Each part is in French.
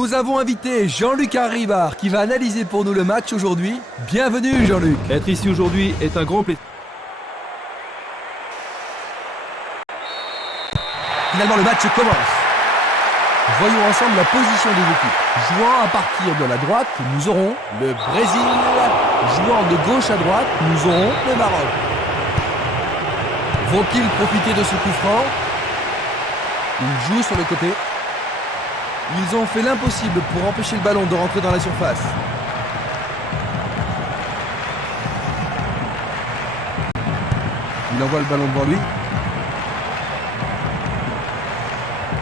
Nous avons invité Jean-Luc Arribard qui va analyser pour nous le match aujourd'hui. Bienvenue Jean-Luc. Être ici aujourd'hui est un grand plaisir. Finalement le match commence. Voyons ensemble la position des équipes. Jouant à partir de la droite, nous aurons le Brésil. Jouant de gauche à droite, nous aurons le Maroc. Vont-ils profiter de ce coup franc? Ils jouent sur le côté. Ils ont fait l'impossible pour empêcher le ballon de rentrer dans la surface. Il envoie le ballon devant lui.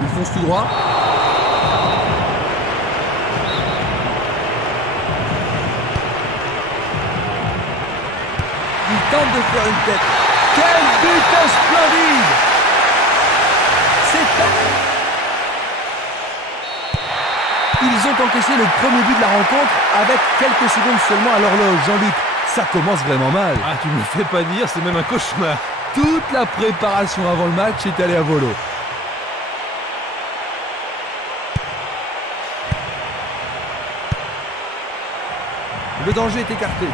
Il fonce tout droit. Il tente de faire une tête. Quel but splendide! C'est top! Ils ont encaissé le premier but de la rencontre avec quelques secondes seulement à l'horloge. Jean-Luc, ça commence vraiment mal. Ah, tu me fais pas dire, c'est même un cauchemar. Toute la préparation avant le match est allée à volo. Le danger est écarté.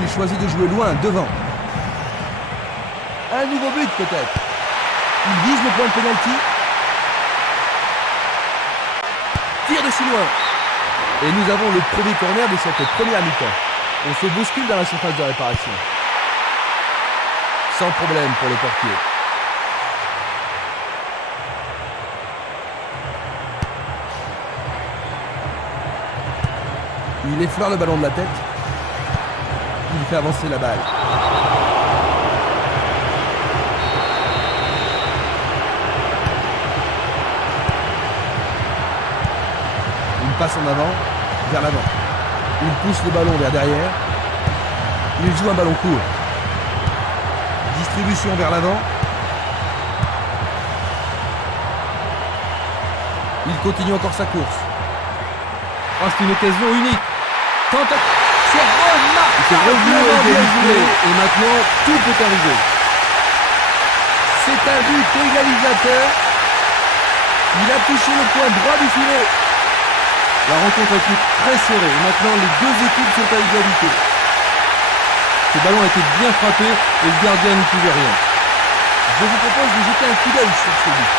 Il choisit de jouer loin, devant. Un nouveau but peut-être. Il vise le point de pénalty. Tire de si loin. Et nous avons le premier corner de cette première mi-temps. On se bouscule dans la surface de réparation. Sans problème pour le portier. Il effleure le ballon de la tête. Il fait avancer la balle. Passe en avant, vers l'avant. Il pousse le ballon vers derrière. Il joue un ballon court. Distribution vers l'avant. Il continue encore sa course. Oh, c'est une occasion unique. C'est remarquable. C'est remarquablement bien joué. Et maintenant, tout peut arriver. C'est un but égalisateur. Il a touché le point droit du filet. La rencontre est très serrée. Maintenant, les deux équipes sont à égalité. Ce ballon a été bien frappé et le gardien n'y pouvait rien. Je vous propose de jeter un coup d'œil sur ce but.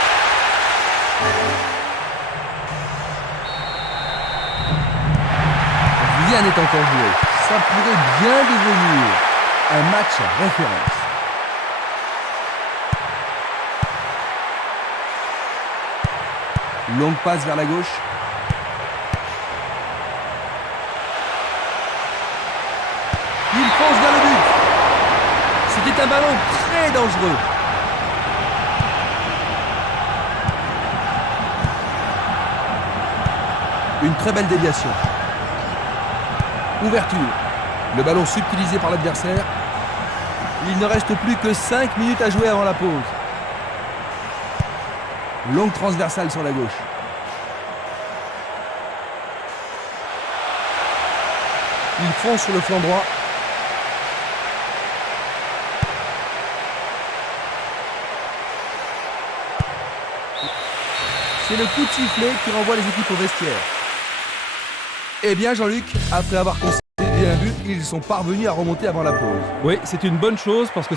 Rien n'est encore joué. Ça pourrait bien devenir un match à référence. Longue passe vers la gauche. Il fonce vers le but. C'était un ballon très dangereux. Une très belle déviation. Ouverture. Le ballon subtilisé par l'adversaire. Il ne reste plus que 5 minutes à jouer avant la pause. Longue transversale sur la gauche. Il fonce sur le flanc droit. C'est le coup de sifflet qui renvoie les équipes au vestiaire. Eh bien Jean-Luc, après avoir concédé un but, ils sont parvenus à remonter avant la pause. Oui, c'est une bonne chose parce que...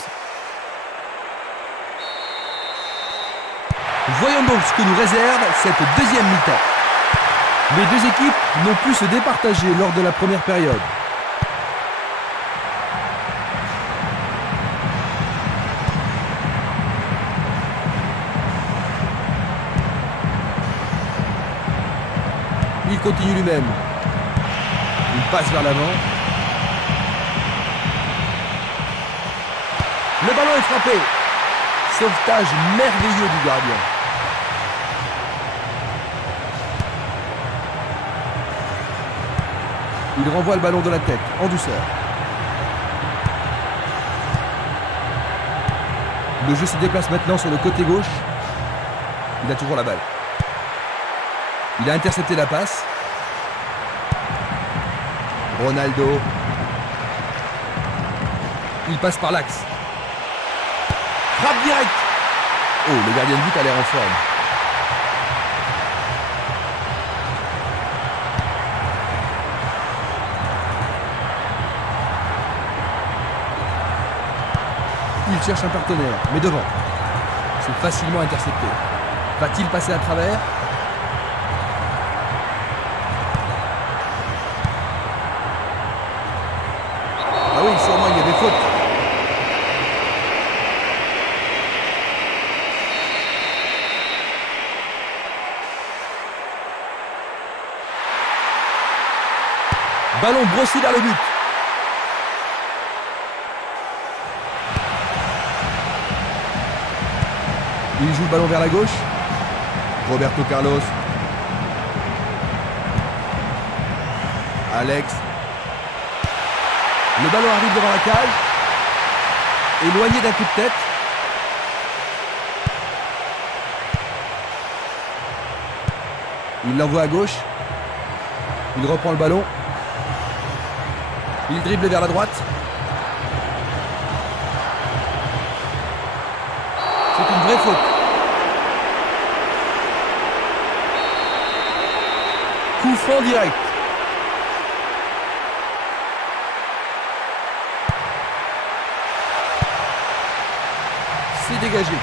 Voyons donc ce que nous réserve cette deuxième mi-temps. Les deux équipes n'ont pu se départager lors de la première période. Il continue lui-même. Il passe vers l'avant. Le ballon est frappé. Sauvetage merveilleux du gardien. Il renvoie le ballon de la tête, en douceur. Le jeu se déplace maintenant sur le côté gauche. Il a toujours la balle. Il a intercepté la passe. Ronaldo. Il passe par l'axe. Frappe directe. Oh, le gardien de but a l'air en forme. Il cherche un partenaire, mais devant. C'est facilement intercepté. Va-t-il passer à travers? Ah oui, sûrement il y a des fautes. Ballon brossé vers le but. Il joue le ballon vers la gauche. Roberto Carlos. Alex. Le ballon arrive devant la cage. Éloigné d'un coup de tête. Il l'envoie à gauche. Il reprend le ballon. Il dribble vers la droite. C'est une vraie faute. Coup franc direct. C'est dégagé.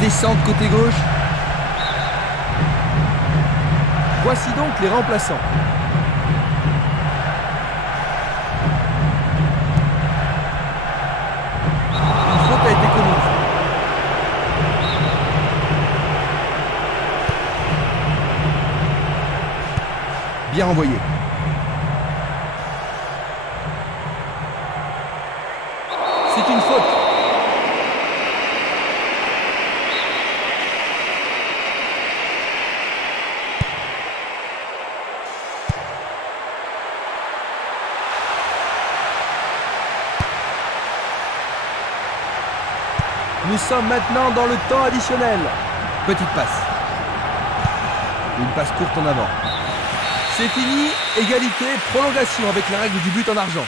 Descente côté gauche. Voici donc les remplaçants. Une faute a été commise. Bien envoyé. C'est une faute. Nous sommes maintenant dans le temps additionnel. Petite passe. Une passe courte en avant. C'est fini, égalité, prolongation avec la règle du but en argent.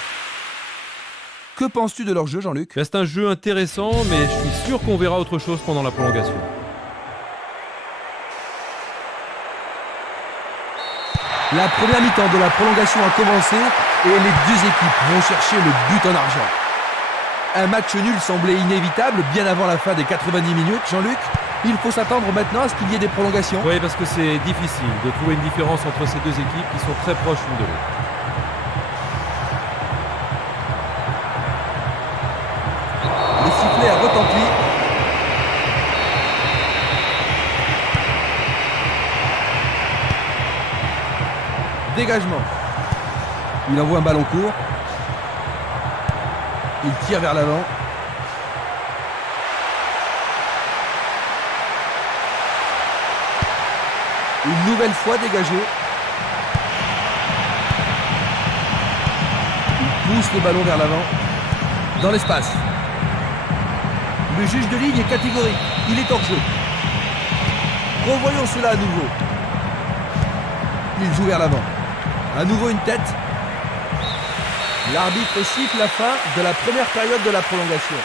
Que penses-tu de leur jeu, Jean-Luc? C'est un jeu intéressant, mais je suis sûr qu'on verra autre chose pendant la prolongation. La première mi-temps de la prolongation a commencé et les deux équipes vont chercher le but en argent. Un match nul semblait inévitable bien avant la fin des 90 minutes, Jean-Luc. Il faut s'attendre maintenant à ce qu'il y ait des prolongations. Oui, parce que c'est difficile de trouver une différence entre ces deux équipes qui sont très proches l'une de l'autre. Le sifflet a retenti. Dégagement. Il envoie un ballon court. Il tire vers l'avant. Une nouvelle fois dégagé. Il pousse le ballon vers l'avant. Dans l'espace. Le juge de ligne est catégorique. Il est hors jeu. Revoyons cela à nouveau. Il joue vers l'avant. À nouveau une tête. L'arbitre siffle la fin de la première période de la prolongation.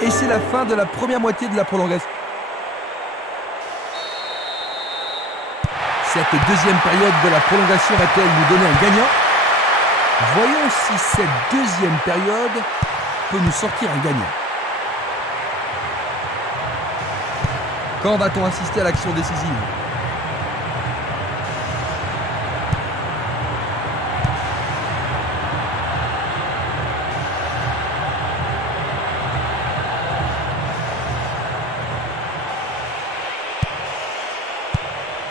Et c'est la fin de la première moitié de la prolongation. Cette deuxième période de la prolongation va-t-elle nous donner un gagnant? Voyons si cette deuxième période peut nous sortir un gagnant. Quand va-t-on assister à l'action décisive?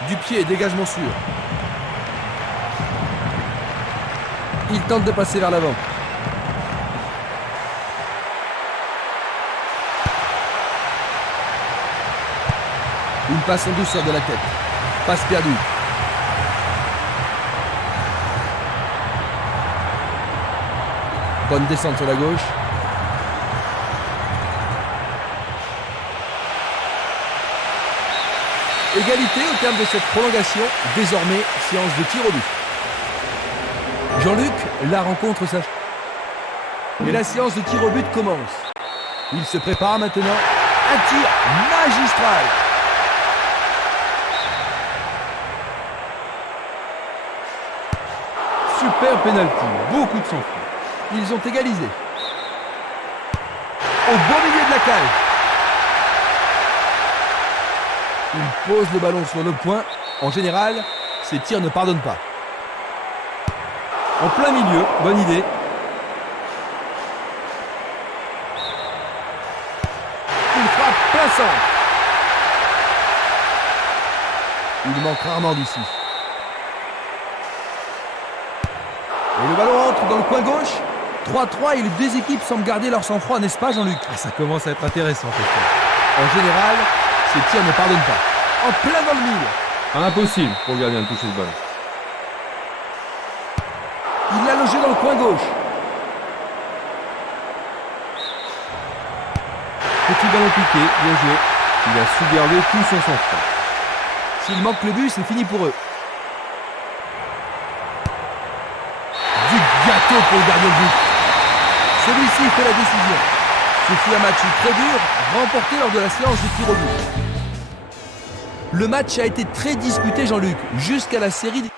Du pied, dégagement sûr. Il tente de passer vers l'avant. Une passe en douceur de la tête. Passe perdue. Bonne descente sur la gauche. Égalité au terme de cette prolongation. Désormais, séance de tir au but. Jean-Luc, la rencontre s'achève. Et la séance de tir au but commence. Il se prépare maintenant. Un tir magistral. Super penalty, beaucoup de sang-froid. Ils ont égalisé. Au beau milieu de la cage. Il pose le ballon sur le point. En général, ces tirs ne pardonnent pas. En plein milieu, bonne idée. Une frappe plein centre. Il manque rarement d'ici. Et le ballon entre dans le coin gauche. 3-3 et les deux équipes semblent garder leur sang-froid, n'est-ce pas Jean-Luc? Ça commence à être intéressant cette fois. En général, ces tirs ne pardonnent pas. En plein dans le mille. Impossible pour le gardien de toucher ce ballon. Il l'a logé dans le coin gauche. Petit ballon piqué, bien joué. Il a su garder tout son sang-froid. S'il manque le but, c'est fini pour eux. Du gâteau pour le gardien de but. Celui-ci fait la décision. Ce fut un match très dur, remporté lors de la séance de tir au but. Le match a été très disputé, Jean-Luc, jusqu'à la série...